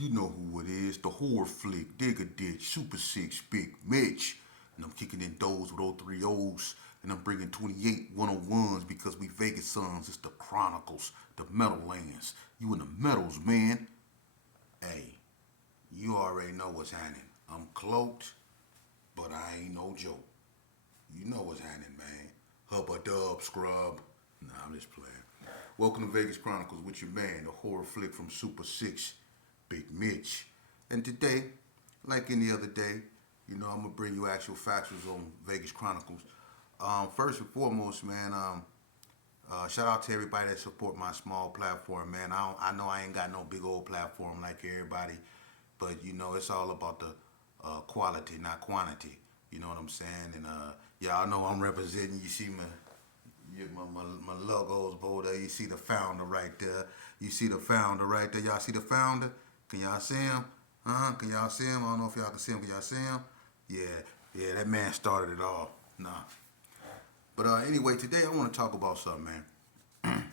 You know who it is, the horror flick, Digger Ditch, Super 6, Big Mitch. And I'm kicking in those with 03 O's. And I'm bringing 28 101s because we Vegas sons. It's the Chronicles, the Meadowlands. You in the Meadows, man. Hey, you already know what's happening. I'm cloaked, but I ain't no joke. You know what's happening, man. Hubba dub, scrub. Nah, I'm just playing. Welcome to Vegas Chronicles with your man, the horror flick from Super 6, Big Mitch. And today, like any other day, I'm gonna bring you actual factuals on Vegas Chronicles. First and foremost, man, shout out to everybody that support my small platform, man. I know I ain't got no big old platform like everybody, but it's all about the quality, not quantity. You know what I'm saying? And y'all know I'm representing. You see my logos, boy. There. You see the founder right there. You see the founder right there. Y'all see the founder? Can y'all see him? Can y'all see him? I don't know if y'all can see him. Can y'all see him? Yeah, that man started it all. Nah. But anyway, today I want to talk about something, man.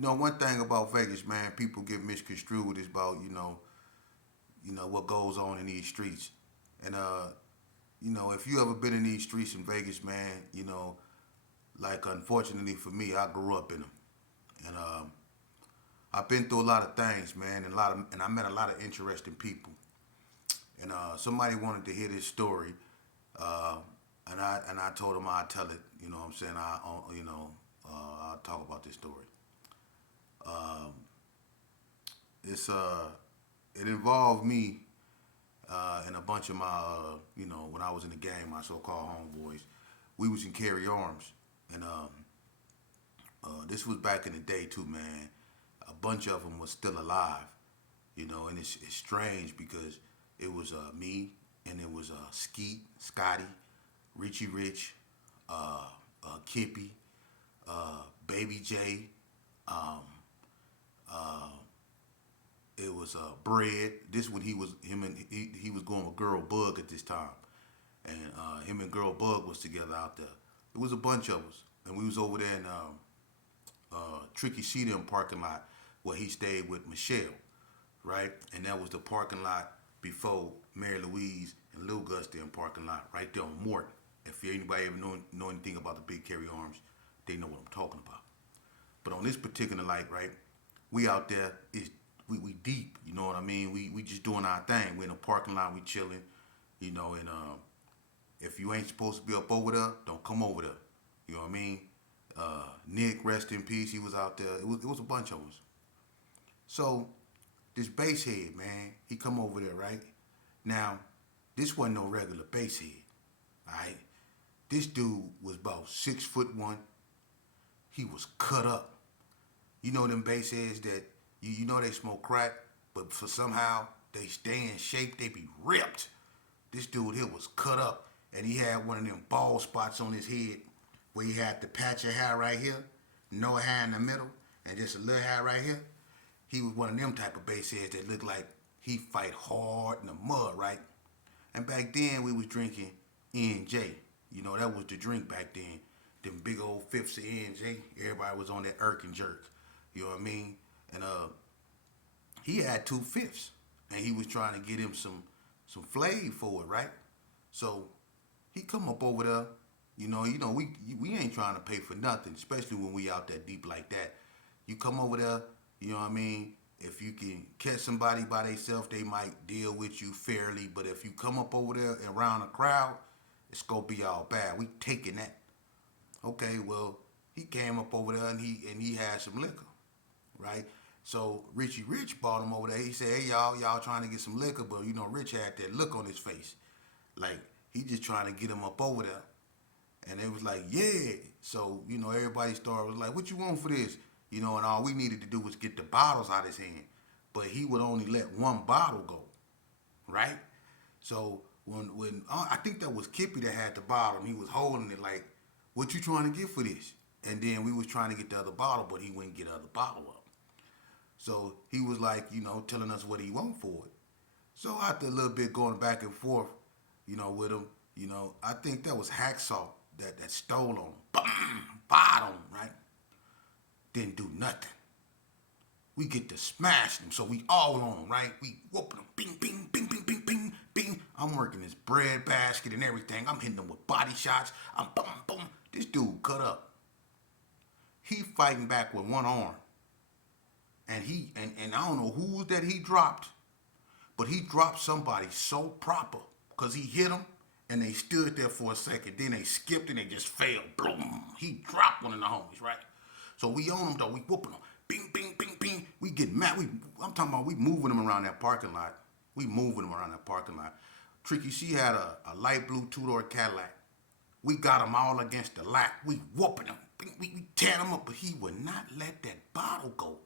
One thing about Vegas, man, people get misconstrued is about, what goes on in these streets. And if you ever been in these streets in Vegas, man, like unfortunately for me, I grew up in them. And I've been through a lot of things, man, and I met a lot of interesting people. And somebody wanted to hear this story, and I told them I'd tell it. You know what I'm saying? I'll talk about this story. Um, it involved me and a bunch of my when I was in the game, my so-called homeboys. We was in carry arms, and this was back in the day too, man. A bunch of them was still alive, and it's strange because it was me and it was Skeet, Scotty, Richie Rich, Kippy, Baby J. Um, uh, it was Bread. This when he was going with Girl Bug at this time, and him and Girl Bug was together out there. It was a bunch of us, and we was over there in Tricky Sheedham parking lot where he stayed with Michelle, right? And that was the parking lot before Mary Louise and Lil Gus in parking lot right there on Morton. If anybody ever know anything about the big carry arms, they know what I'm talking about. But on this particular light, right, we out there we deep, you know what I mean? We just doing our thing. We in a parking lot, we chilling, and if you ain't supposed to be up over there, don't come over there. You know what I mean? Nick, rest in peace, he was out there. It was a bunch of us. So this bass head, man, he come over there, right? Now, this wasn't no regular bass head, all right? This dude was about 6'1". He was cut up. You know them bass heads that you know they smoke crack, but for somehow they stay in shape, they be ripped. This dude here was cut up, and he had one of them bald spots on his head where he had the patch of hair right here, no hair in the middle, and just a little hair right here. He was one of them type of bass heads that looked like he fight hard in the mud, right? And back then we was drinking N&J. That was the drink back then. Them big old fifths of N&J. Everybody was on that irk and jerk. You know what I mean? And he had 2 fifths, and he was trying to get him some flavor for it, right? So he come up over there. We ain't trying to pay for nothing, especially when we out there deep like that. You come over there, you know what I mean? If you can catch somebody by themselves, they might deal with you fairly. But if you come up over there around a crowd, it's gonna be all bad. We taking that. Okay, well, he came up over there and he had some liquor, right? So Richie Rich bought him over there. He said, "Hey y'all trying to get some liquor," but Rich had that look on his face, like he just trying to get him up over there. And they was like, "Yeah." So everybody started was like, "What you want for this?" And all we needed to do was get the bottles out of his hand, but he would only let one bottle go, right? So when I think that was Kippy that had the bottle, and he was holding it like, "What you trying to get for this?" And then we was trying to get the other bottle, but he wouldn't get the other bottle up. So he was like, telling us what he want for it. So after a little bit going back and forth, with him, I think that was Hacksaw that stole on him. Boom, bottom, right? Didn't do nothing. We get to smash them, so we all on them, right? We whooping them, bing, bing, bing, bing, bing, bing, bing. I'm working this bread basket and everything. I'm hitting them with body shots. I'm boom, boom. This dude cut up. He fighting back with one arm, and and I don't know who that he dropped, but he dropped somebody so proper because he hit them and they stood there for a second. Then they skipped and they just fell. Boom. He dropped one of the homies, right? So we on them though. We whooping them. Bing, bing, bing, bing. We get mad. I'm talking about we moving them around that parking lot. We moving them around that parking lot. Tricky, she had a light blue two-door Cadillac. We got them all against the lot. We whooping them. We tearing them up, but he would not let that bottle go.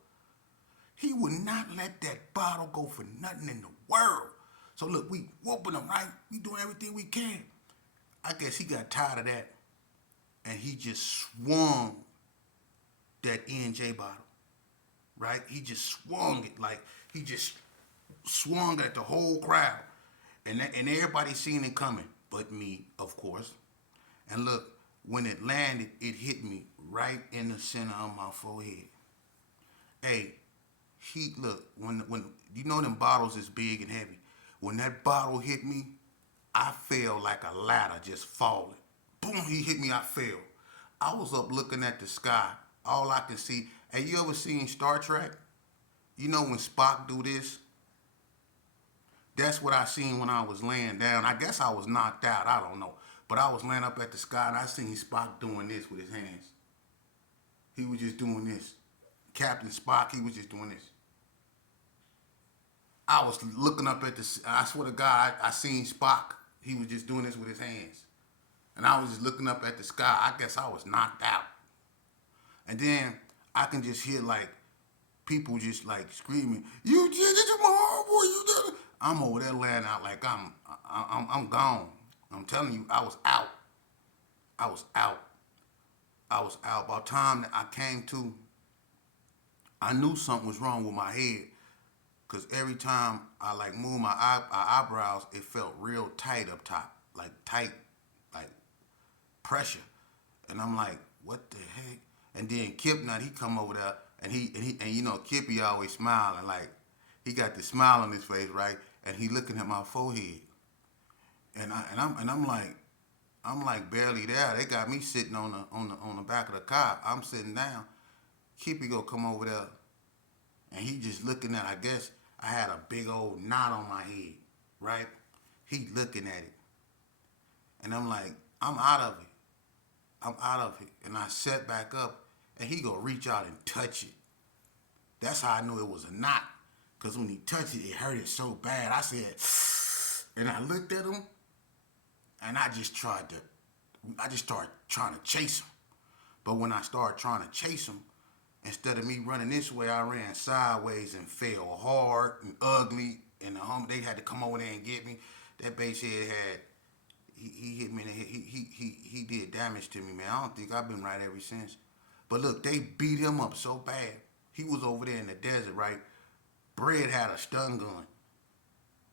He would not let that bottle go for nothing in the world. So look, we whooping him, right? We doing everything we can. I guess he got tired of that, and he just swung that N.J. bottle, right? He just swung it like he just swung at the whole crowd, and everybody seen it coming, but me, of course. And look, when it landed, it hit me right in the center of my forehead. Hey, look, when you know them bottles is big and heavy. When that bottle hit me, I fell like a ladder just falling. Boom, he hit me, I fell. I was up looking at the sky. All I can see. Hey, you ever seen Star Trek? You know when Spock do this? That's what I seen when I was laying down. I guess I was knocked out. I don't know. But I was laying up at the sky and I seen Spock doing this with his hands. He was just doing this. Captain Spock, he was just doing this. I was looking up at the, I swear to God, I seen Spock. He was just doing this with his hands. And I was just looking up at the sky. I guess I was knocked out. And then I can just hear like people just like screaming, "You did it, you my homeboy, you did it." I'm over there laying out like I'm gone. I'm telling you, I was out. I was out. I was out. By the time that I came to, I knew something was wrong with my head. Cause every time I like moved my eyebrows, it felt real tight up top, like tight, like pressure. And I'm like, what the heck? And then Kip, now he come over there, and you know Kip, he always smiling, like he got the smile on his face, right? And he looking at my forehead, I'm like barely there. They got me sitting on the back of the car. I'm sitting down. Kippy go come over there, and he just looking at. I guess I had a big old knot on my head, right? He looking at it, and I'm like, I'm out of it. I'm out of it. And I sat back up, and he go reach out and touch it. That's how I knew it was a knot. Because when he touched it, it hurted so bad. I said, and I looked at him, and I just started trying to chase him. But when I started trying to chase him, instead of me running this way, I ran sideways and fell hard and ugly. And they had to come over there and get me. That bass head he hit me in the head. He did damage to me, man. I don't think I've been right ever since. But look, they beat him up so bad. He was over there in the desert, right? Bread had a stun gun,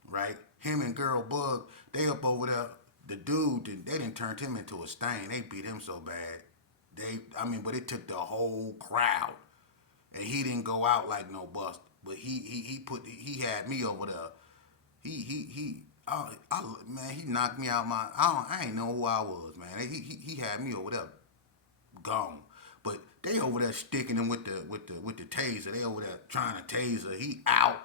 right? Him and Girl Bug, they up over there. The dude, they didn't turn him into a stain. They beat him so bad. But it took the whole crowd, and he didn't go out like no bust. But he had me over there. Man, he knocked me out I ain't know who I was, man. He had me over there, gone. But they over there sticking him with the taser. They over there trying to taser. He out,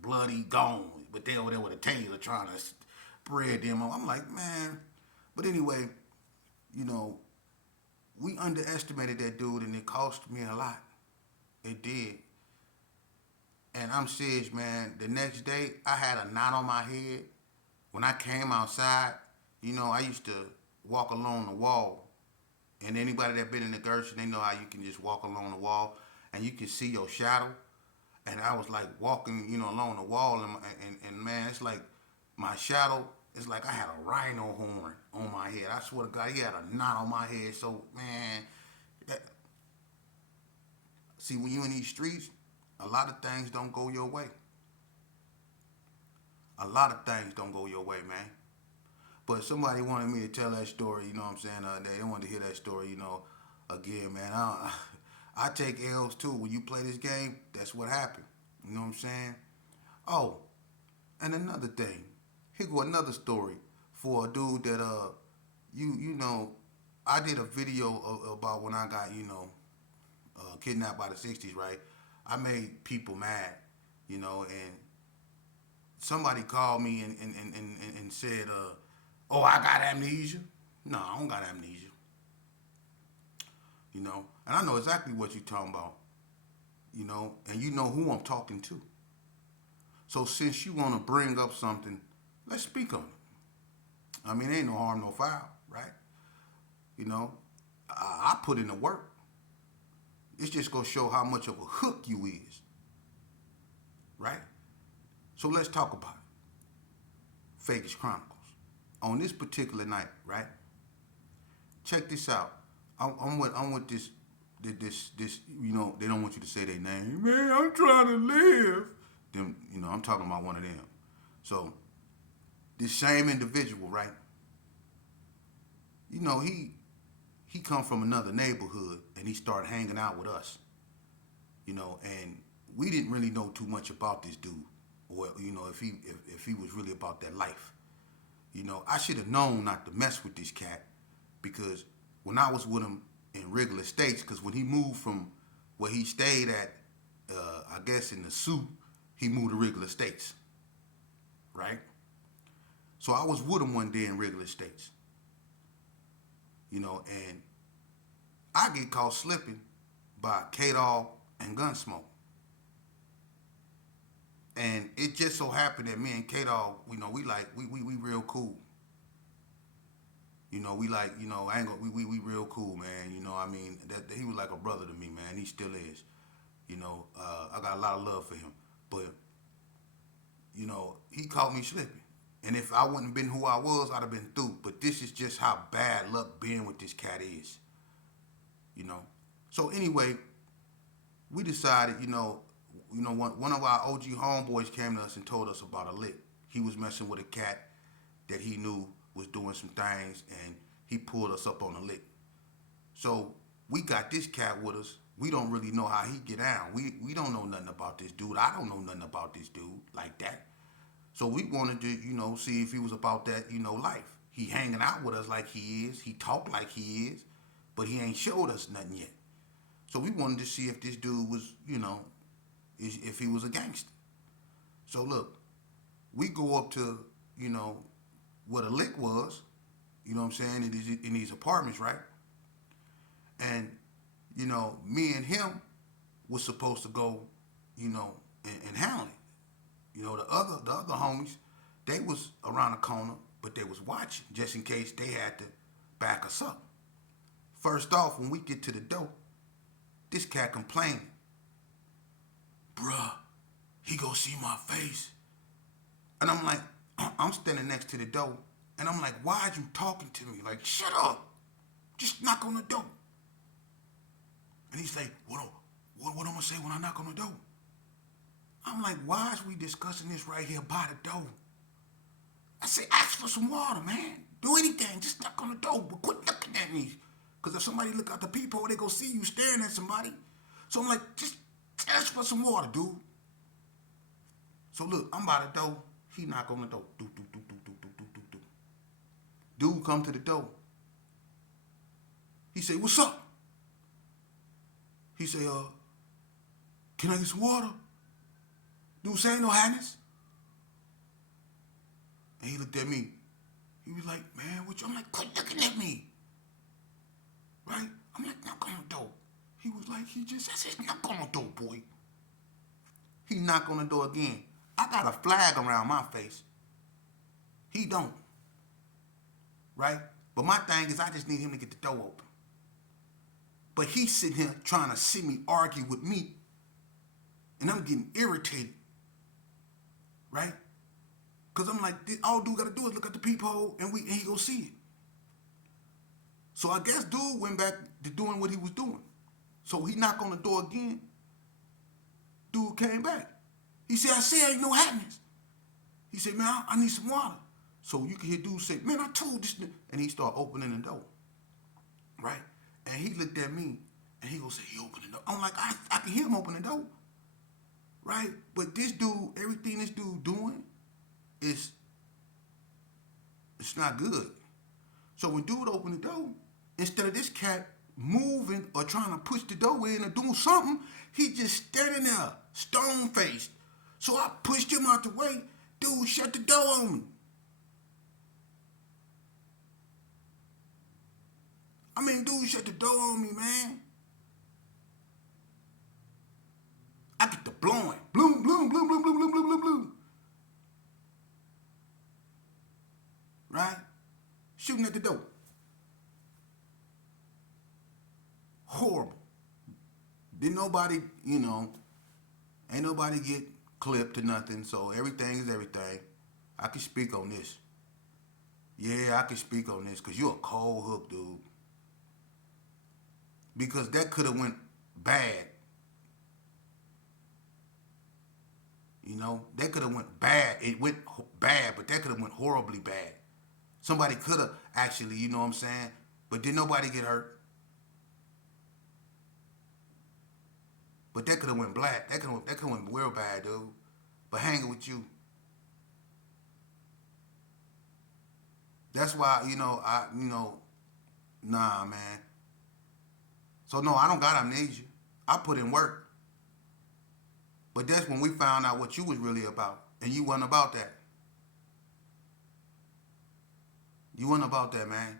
bloody, gone. But they over there with a taser trying to spread them on. I'm like, man. But anyway, you know, we underestimated that dude, and it cost me a lot. It did. And I'm serious, man. The next day, I had a knot on my head. When I came outside, you know, I used to walk along the wall. And anybody that been in the Gershon, they know how you can just walk along the wall and you can see your shadow. And I was like walking, you know, along the wall, and man, it's like my shadow. It's like I had a rhino horn on my head. I swear to God, he had a knot on my head. So man, see, when you in these streets, a lot of things don't go your way. A lot of things don't go your way, man. But somebody wanted me to tell that story, you know what I'm saying? They wanted to hear that story, you know, again, man. I take L's too. When you play this game, that's what happened. You know what I'm saying? Oh, and another thing. Here go another story for a dude that you know, I did a video about when I got kidnapped by the '60s, right? I made people mad, and somebody called me and said, "Oh, I got amnesia." No, I don't got amnesia. And I know exactly what you're talking about. And you know who I'm talking to. So since you want to bring up something, let's speak on it. I mean, ain't no harm, no foul, right? You know, I put in the work. It's just gonna show how much of a hook you is, right? So let's talk about it. Vegas Chronicles. On this particular night, right? Check this out. I'm with this. They don't want you to say their name. Man, I'm trying to live. Them, I'm talking about one of them. So this same individual, right? He come from another neighborhood and he started hanging out with us. And we didn't really know too much about this dude, or if he was really about that life. I should have known not to mess with this cat because when I was with him in Wrigley Estates, because when he moved from where he stayed at, I guess in the Sioux, he moved to Wrigley Estates, right? So I was with him one day in Wrigley Estates, and I get caught slipping by K-Dog and Gunsmoke. And it just so happened that me and K-Dog, we real cool. We like, I ain't gonna, we real cool, man. I mean, that he was like a brother to me, man. He still is. I got a lot of love for him. But, he caught me slipping. And if I wouldn't have been who I was, I'd have been through. But this is just how bad luck being with this cat is. So anyway, we decided, one of our OG homeboys came to us and told us about a lick. He was messing with a cat that he knew was doing some things, and he pulled us up on a lick. So we got this cat with us. We don't really know how he get down. We don't know nothing about this dude. I don't know nothing about this dude like that. So we wanted to, see if he was about that, life. He hanging out with us like he is. He talk like he is, but he ain't showed us nothing yet. So we wanted to see if this dude was, if he was a gangster. So look, we go up to, where the lick was, you know what I'm saying, in these apartments, right? And, me and him was supposed to go, and handle it. The other homies, they was around the corner, but they was watching just in case they had to back us up. First off, when we get to the door, this cat complaining. Bruh, he go see my face. And I'm like, I'm standing next to the door, and I'm like, why are you talking to me? Like, shut up. Just knock on the door. And he's like, what I'm going to say when I knock on the door? I'm like, why is we discussing this right here by the door? I say, ask for some water, man. Do anything. Just knock on the door, but quit looking at me. Because if somebody look out the peephole, they go see you staring at somebody. So I'm like, just ask for some water, dude. So look, I'm by the door. He knock on the door. Do. Dude come to the door. He say, what's up? He say, can I get some water? Dude say, no highness. And he looked at me. He was like, man, what you? I'm like, quit looking at me. Right? I'm like, knock on the door. He was like, I said, knock on the door, boy. He knocked on the door again. I got a flag around my face. He don't. Right? But my thing is I just need him to get the door open. But he's sitting here trying to see me argue with me. And I'm getting irritated. Right? Because I'm like, all dude got to do is look at the peephole and he go see it. So I guess dude went back to doing what he was doing. So he knocked on the door again. Dude came back. He said, I say ain't no happiness. He said, man, I need some water. So you can hear dude say, man, I told this. And he started opening the door. Right? And he looked at me And he gonna say, he opened the door. I'm like, I can hear him open the door. Right? But this dude, everything this dude doing is it's not good. So when dude opened the door, instead of this cat moving or trying to push the door in or doing something, he just standing there, stone faced. So I pushed him out the way. Dude shut the door on me. Dude shut the door on me, man. I get the blowing. Bloom, bloom, bloom, bloom, bloom, bloom, bloom, bloom, bloom. Right? Shooting at the door. Horrible. Didn't nobody, ain't nobody get clipped or nothing, so everything is everything. I can speak on this. Yeah, I can speak on this, because you're a cold hook, dude. Because that could have went bad. That could have went bad. It went bad, but that could have went horribly bad. Somebody could have actually, you know what I'm saying? But did nobody get hurt? But that could have went black. That could have went real bad, dude. But hanging with you. That's why, nah, man. So no, I don't got amnesia. I put in work. But that's when we found out what you was really about. And you wasn't about that. You wasn't about that, man.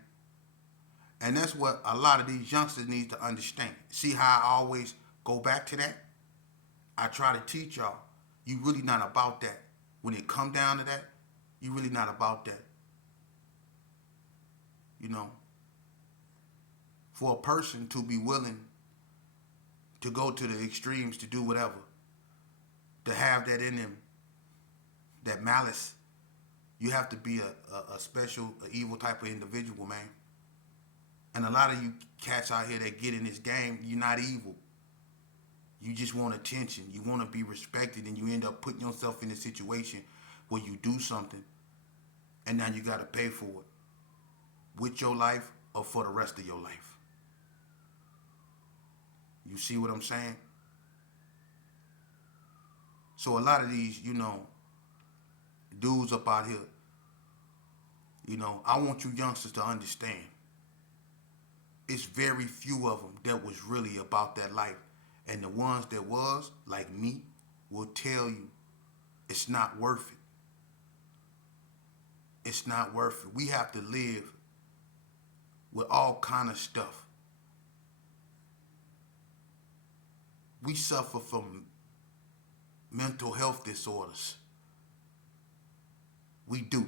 And that's what a lot of these youngsters need to understand. See how I always go back to that? I try to teach y'all. You really not about that. When it come down to that, you really not about that. For a person to be willing to go to the extremes to do whatever, to have that in them, that malice, you have to be a special, a evil type of individual, man. And a lot of you cats out here that get in this game, you're not evil. You just want attention. You want to be respected, and you end up putting yourself in a situation where you do something, and now you got to pay for it, with your life or for the rest of your life. You see what I'm saying? So a lot of these, dudes up out here, I want you youngsters to understand. It's very few of them that was really about that life. And the ones that was, like me, will tell you it's not worth it. It's not worth it. We have to live with all kind of stuff. We suffer from mental health disorders. We do.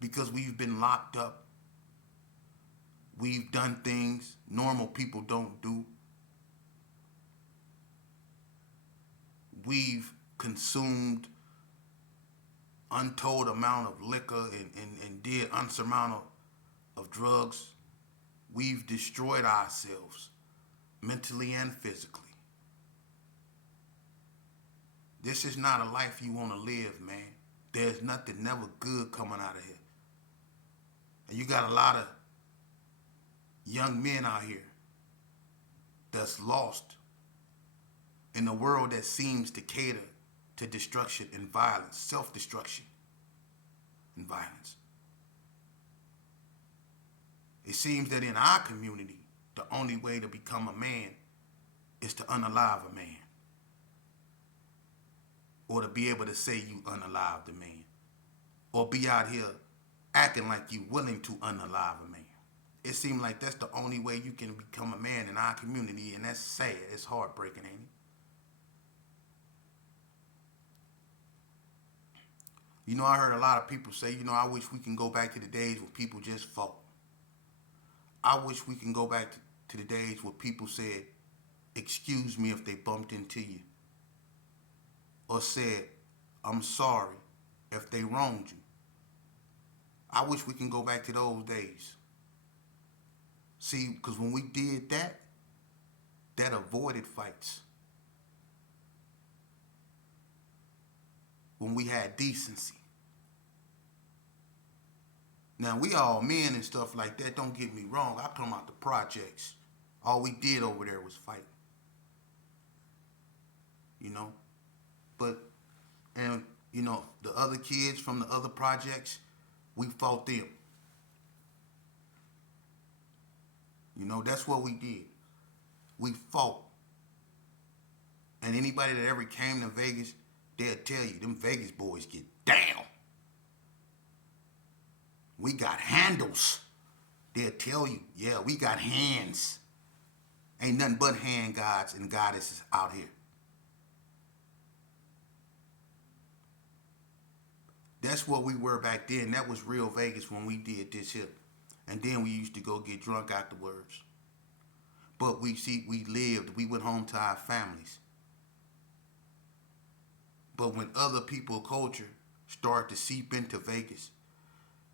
Because we've been locked up. We've done things normal people don't do. We've consumed untold amount of liquor and did unsurmountable of drugs. We've destroyed ourselves mentally and physically. This is not a life you want to live, man. There's nothing never good coming out of here. And you got a lot of young men out here that's lost in a world that seems to cater to destruction and violence, self-destruction and violence. It seems that in our community, the only way to become a man is to unalive a man. Or to be able to say you unalived a man. Or be out here acting like you willing to unalive a man. It seems like that's the only way you can become a man in our community, and that's sad. It's heartbreaking, ain't it? I heard a lot of people say, I wish we can go back to the days when people just fought. I wish we can go back to the days where people said, excuse me if they bumped into you. Or said, I'm sorry if they wronged you. I wish we can go back to those days. See, because when we did that, that avoided fights. When we had decency. Now we all men and stuff like that. Don't get me wrong. I come out the projects. All we did over there was fight. You know, but and you know the other kids from the other projects, we fought them. You know, that's what we did. We fought. And anybody that ever came to Vegas, they'll tell you, them Vegas boys get down. We got handles. They'll tell you, yeah, we got hands. Ain't nothing but hand gods and goddesses out here. That's what we were back then. That was real Vegas when we did this here. And then we used to go get drunk afterwards. But we lived, we went home to our families. But when other people culture started to seep into Vegas,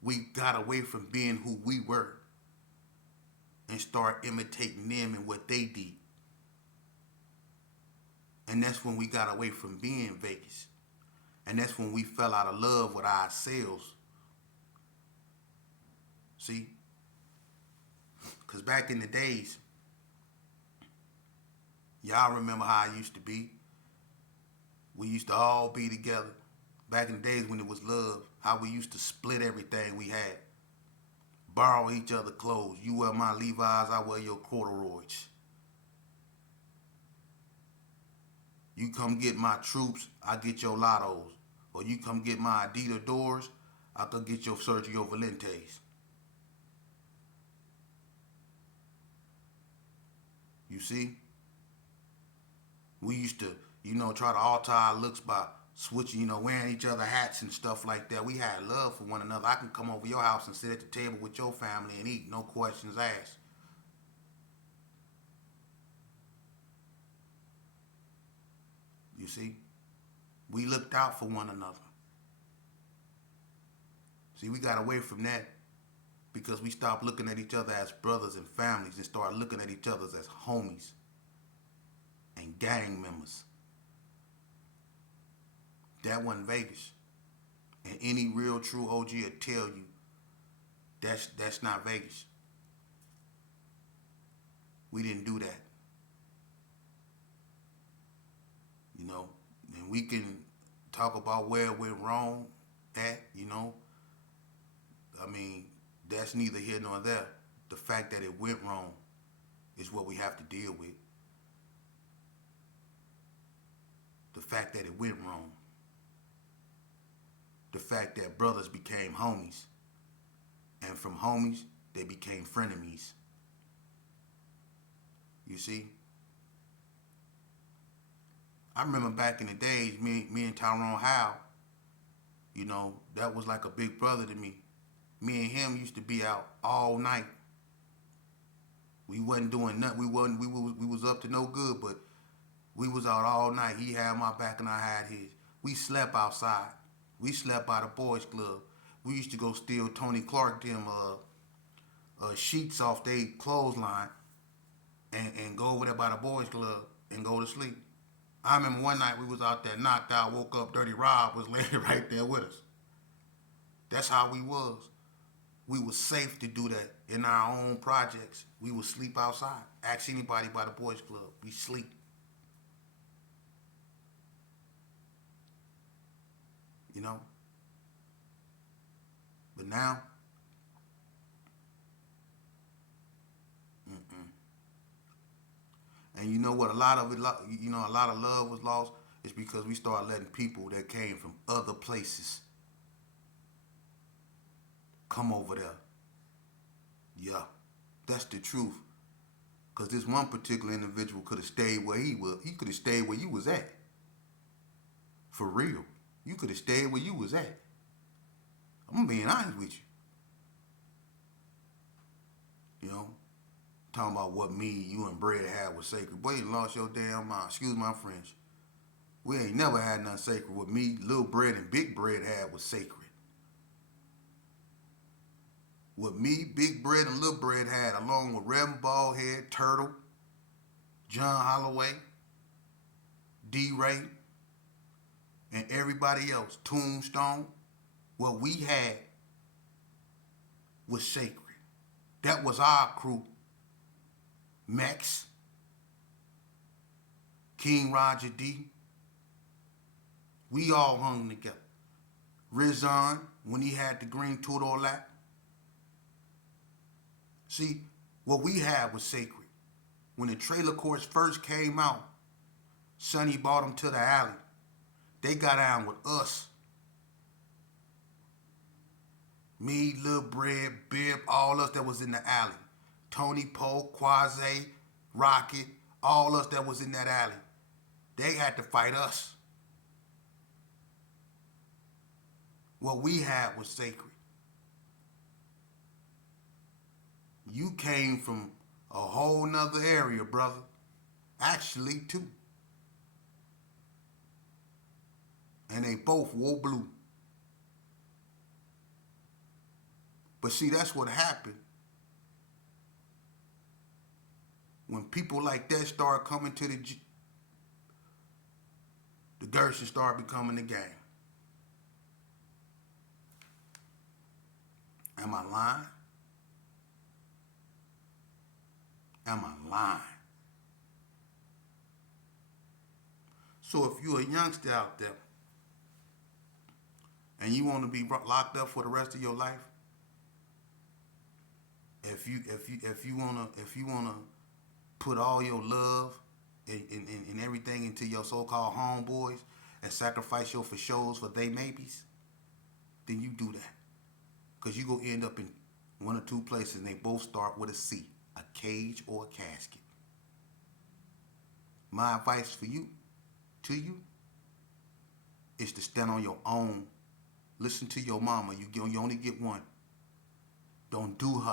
we got away from being who we were and start imitating them and what they did. And that's when we got away from being Vegas. And that's when we fell out of love with ourselves. See? Because back in the days, y'all remember how it used to be. We used to all be together. Back in the days when it was love, how we used to split everything we had. Borrow each other clothes. You wear my Levi's, I wear your corduroys. You come get my troops, I get your lottos. Or you come get my Adidas doors, I could get your Sergio Valentes. You see? We used to, try to alter our looks by switching, wearing each other hats and stuff like that. We had love for one another. I can come over your house and sit at the table with your family and eat, no questions asked. You see? We looked out for one another. See, we got away from that because we stopped looking at each other as brothers and families and started looking at each other as homies and gang members. That wasn't Vegas. And any real true OG will tell you that's not Vegas. We didn't do that. And we can talk about where it went wrong at, I mean, that's neither here nor there. The fact that it went wrong is what we have to deal with. The fact that it went wrong. The fact that brothers became homies. And from homies, they became frenemies. You see? I remember back in the days, me and Tyrone Howe, that was like a big brother to me. Me and him used to be out all night. We wasn't doing nothing. We was up to no good, but we was out all night. He had my back and I had his. We slept outside. We slept by the boys club. We used to go steal Tony Clark them sheets off their clothesline and go over there by the boys club and go to sleep. I remember one night we was out there knocked out, woke up, Dirty Rob was laying right there with us. That's how we was. We was safe to do that in our own projects. We would sleep outside. Ask anybody by the boys club. We sleep. But now, and you know what? A lot of it, a lot of love was lost. Is because we started letting people that came from other places come over there. Yeah, that's the truth. Cause this one particular individual could have stayed where he was. He could have stayed where you was at. For real, you could have stayed where you was at. I'm being honest with you. Talking about what me, you, and Bread had was sacred. Boy, you lost your damn mind. Excuse my French. We ain't never had nothing sacred. What me, Little Bread, and Big Bread had was sacred. What me, Big Bread, and Little Bread had, along with Reverend Baldhead, Turtle, John Holloway, D-Ray, and everybody else, Tombstone, what we had was sacred. That was our crew. Max, King Roger D. We all hung together. Rizan, when he had the green Tudor lap. See, what we had was sacred. When the trailer courts first came out, Sonny brought them to the alley. They got down with us. Me, Lil Bread, Bib, all us that was in the alley. Tony Poe, Quasi, Rocket, all us that was in that alley. They had to fight us. What we had was sacred. You came from a whole nother area, brother. Actually, two. And they both wore blue. But see, that's what happened. When people like that start coming to the Gershon start becoming the gang. Am I lying? Am I lying? So if you're a youngster out there and you want to be locked up for the rest of your life, if you wanna put all your love and everything into your so-called homeboys and sacrifice your for shows for they maybes, then you do that. Because you go end up in one or two places and they both start with a C, a cage or a casket. My advice for you, to you, is to stand on your own. Listen to your mama. You only get one. Don't do her